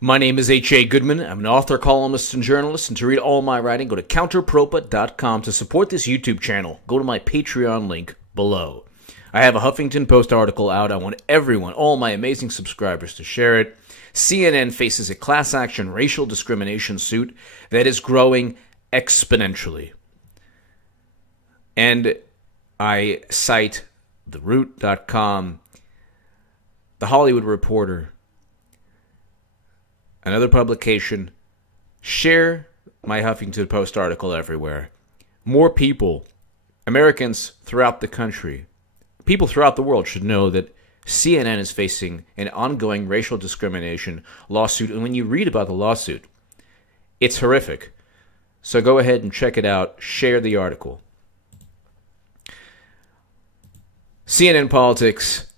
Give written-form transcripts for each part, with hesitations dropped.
My name is H.A. Goodman. I'm an author, columnist, and journalist, and to read all my writing, go to counterpropa.com. To support this YouTube channel, go to my Patreon link below. I have a Huffington Post article out. I want everyone, all my amazing subscribers, to share it. CNN faces a class action racial discrimination suit that is growing exponentially. And I cite TheRoot.com, The Hollywood Reporter, another publication. Share my Huffington Post article everywhere. More people, Americans throughout the country, people throughout the world should know that CNN is facing an ongoing racial discrimination lawsuit. And when you read about the lawsuit, it's horrific. So go ahead and check it out. Share the article. CNN politics,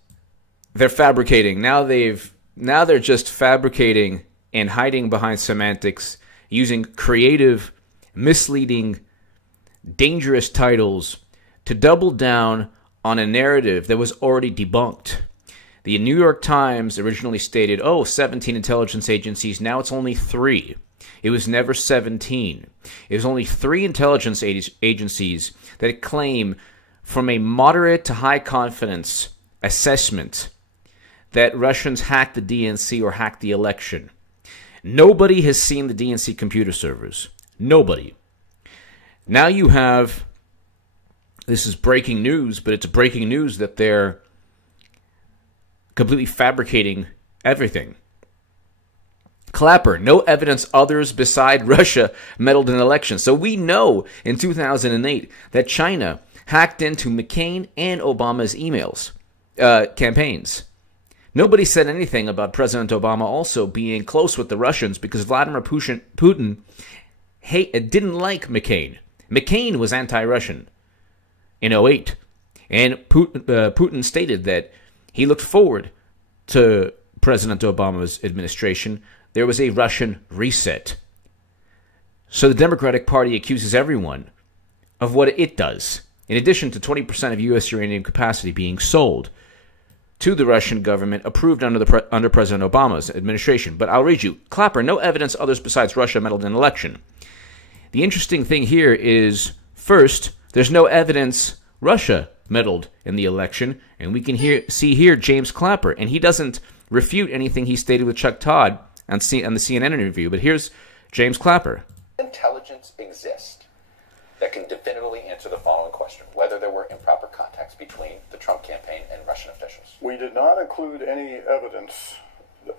they're fabricating. Now they're just fabricating and hiding behind semantics, using creative, misleading, dangerous titles to double down on a narrative that was already debunked. The New York Times originally stated, 17 intelligence agencies, now it's only 3. It was never 17. It was only 3 intelligence agencies that claim from a moderate to high confidence assessment that Russians hacked the DNC or hacked the election. Nobody has seen the DNC computer servers. Nobody. Now you have, this is breaking news, but it's breaking news that they're completely fabricating everything. Clapper, no evidence others beside Russia meddled in elections. So we know in 2008 that China hacked into McCain and Obama's emails, campaigns. Nobody said anything about President Obama also being close with the Russians because Vladimir Putin didn't like McCain. McCain was anti-Russian in 2008. And Putin stated that he looked forward to President Obama's administration. There was a Russian reset. So the Democratic Party accuses everyone of what it does. In addition to 20% of U.S. uranium capacity being sold to the Russian government, approved under President Obama's administration. But I'll read you. Clapper, no evidence others besides Russia meddled in election. The interesting thing here is, first, there's no evidence Russia meddled in the election, and we can see here James Clapper, and he doesn't refute anything he stated with Chuck Todd on the CNN interview. But here's James Clapper. Intelligence exists that can definitively answer the following question: whether there were improper contacts between the Trump campaign and Russian officials. We did not include any evidence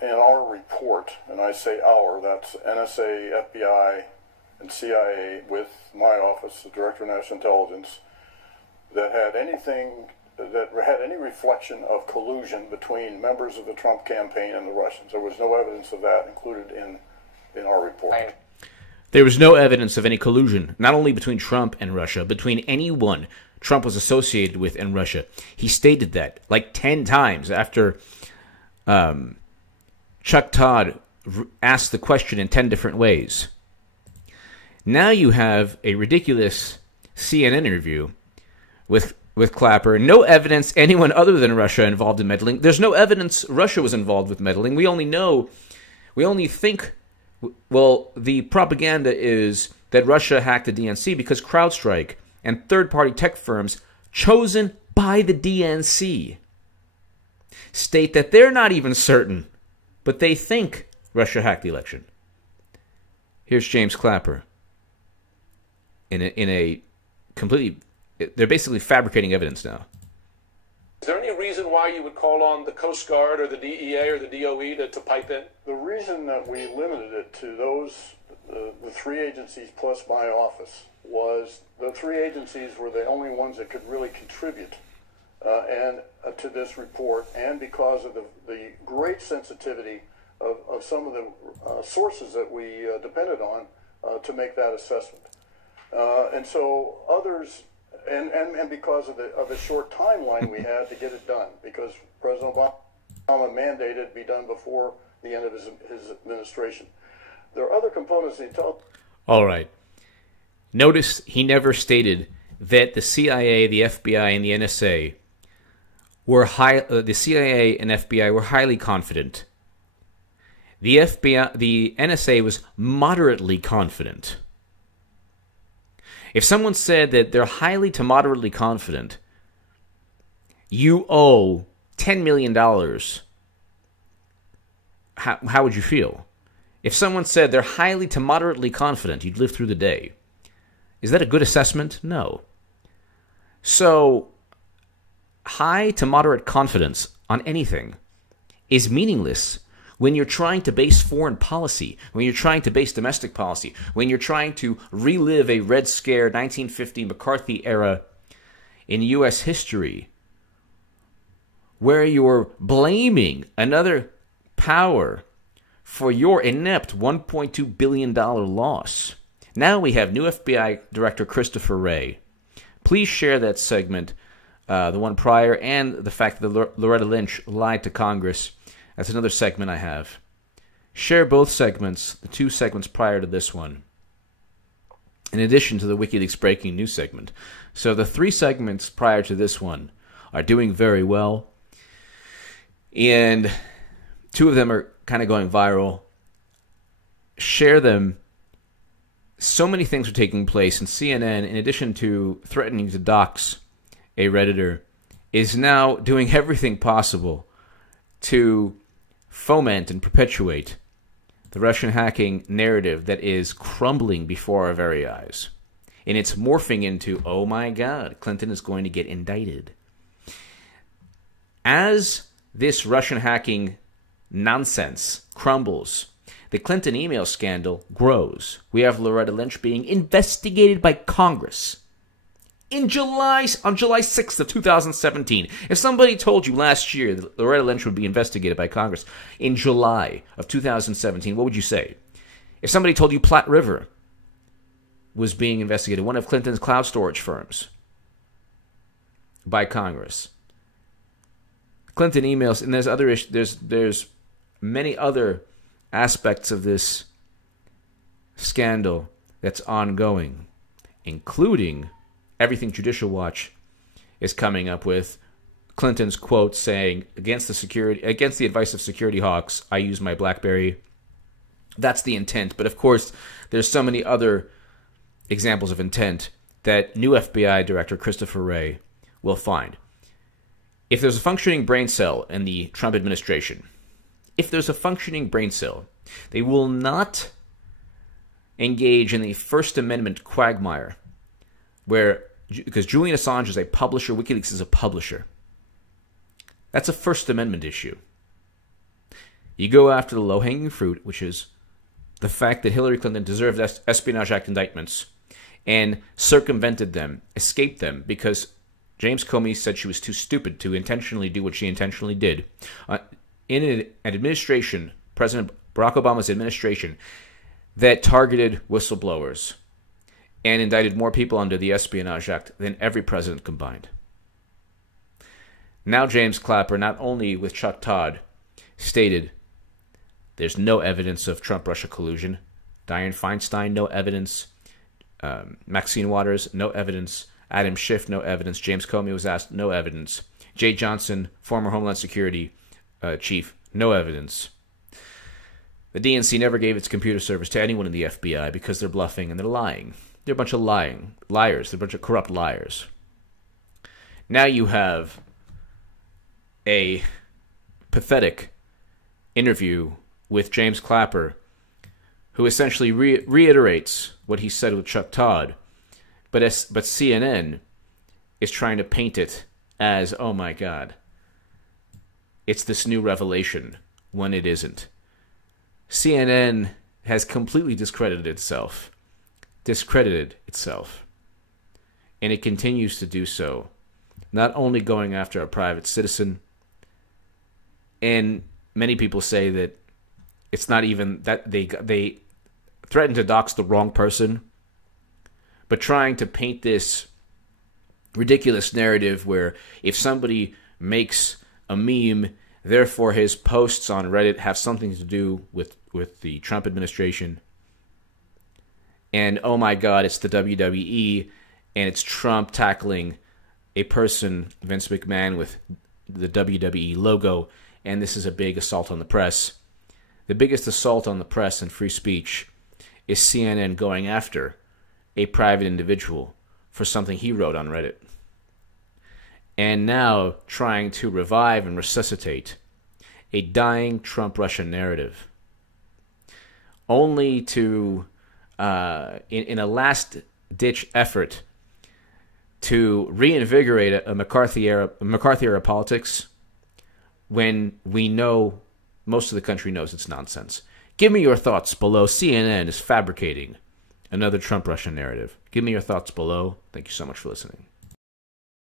in our report, and I say our, that's NSA, FBI, and CIA with my office, the Director of National Intelligence, that had any reflection of collusion between members of the Trump campaign and the Russians. There was no evidence of that included in our report. There was no evidence of any collusion, not only between Trump and Russia, between anyone Trump was associated with in Russia. He stated that like 10 times after Chuck Todd asked the question in 10 different ways. Now you have a ridiculous CNN interview with Clapper. No evidence anyone other than Russia involved in meddling. There's no evidence Russia was involved with meddling. We only think, well, the propaganda is that Russia hacked the DNC because CrowdStrike and third-party tech firms chosen by the DNC state that they're not even certain, but they think Russia hacked the election. Here's James Clapper in a completely... They're basically fabricating evidence now. Is there any reason why you would call on the Coast Guard or the DEA or the DOE to pipe in? The reason that we limited it to those, the 3 agencies plus my office, was the 3 agencies were the only ones that could really contribute to this report, and because of the great sensitivity of some of the sources that we depended on to make that assessment. And so others... And because of the short timeline we had to get it done, because President Obama mandated it be done before the end of his administration. There are other components in intelligence. All right. Notice he never stated that the CIA, the FBI, and the NSA were the CIA and FBI were highly confident the FBI, the NSA was moderately confident. If someone said that they're highly to moderately confident, you owe $10 million, how would you feel? If someone said they're highly to moderately confident, you'd live through the day. Is that a good assessment? No. So, high to moderate confidence on anything is meaningless when you're trying to base foreign policy, when you're trying to base domestic policy, when you're trying to relive a Red Scare 1950 McCarthy era in U.S. history, where you're blaming another power for your inept $1.2 billion loss. Now we have new FBI Director Christopher Wray. Please share that segment, the one prior, and the fact that Loretta Lynch lied to Congress. That's another segment I have. Share both segments, the two segments prior to this one, in addition to the WikiLeaks breaking news segment. So the three segments prior to this one are doing very well, and two of them are kind of going viral. Share them. So many things are taking place, and CNN, in addition to threatening to dox a Redditor, is now doing everything possible to foment and perpetuate the Russian hacking narrative that is crumbling before our very eyes. And it's morphing into, oh my God, Clinton is going to get indicted. As this Russian hacking nonsense crumbles, the Clinton email scandal grows. We have Loretta Lynch being investigated by Congress on July 6th of 2017. If somebody told you last year that Loretta Lynch would be investigated by Congress in July of 2017, what would you say? If somebody told you Platte River was being investigated, one of Clinton's cloud storage firms, by Congress, Clinton emails, and there's other there's many other aspects of this scandal that's ongoing, including everything Judicial Watch is coming up with. Clinton's quote saying, against the advice of security hawks, I use my BlackBerry. That's the intent. But of course, there's so many other examples of intent that new FBI Director Christopher Wray will find. If there's a functioning brain cell in the Trump administration, they will not engage in the First Amendment quagmire, because Julian Assange is a publisher, WikiLeaks is a publisher. That's a First Amendment issue. You go after the low-hanging fruit, which is the fact that Hillary Clinton deserved Espionage Act indictments and circumvented them, escaped them, because James Comey said she was too stupid to intentionally do what she intentionally did. In an administration, President Barack Obama's administration, that targeted whistleblowers and indicted more people under the Espionage Act than every president combined. Now James Clapper, not only with Chuck Todd, stated there's no evidence of Trump-Russia collusion. Dianne Feinstein, no evidence. Maxine Waters, no evidence. Adam Schiff, no evidence. James Comey was asked, no evidence. Jay Johnson, former Homeland Security chief, no evidence. The DNC never gave its computer service to anyone in the FBI because they're bluffing and they're lying. They're a bunch of liars. They're a bunch of corrupt liars. Now you have a pathetic interview with James Clapper, who essentially reiterates what he said with Chuck Todd, but CNN is trying to paint it as, oh my God, it's this new revelation, when it isn't. CNN has completely discredited itself, and it continues to do so, not only going after a private citizen, and many people say that it's not even that they threaten to dox the wrong person, but trying to paint this ridiculous narrative where if somebody makes a meme, therefore his posts on Reddit have something to do with the Trump administration. And oh my God, it's the WWE, and it's Trump tackling a person, Vince McMahon, with the WWE logo, and this is a big assault on the press. the biggest assault on the press and free speech is CNN going after a private individual for something he wrote on Reddit. And now trying to revive and resuscitate a dying Trump-Russia narrative. Only to, in a last-ditch effort to reinvigorate a McCarthy-era politics when we know, most of the country knows it's nonsense. Give me your thoughts below. CNN is fabricating another Trump-Russia narrative. Give me your thoughts below. Thank you so much for listening.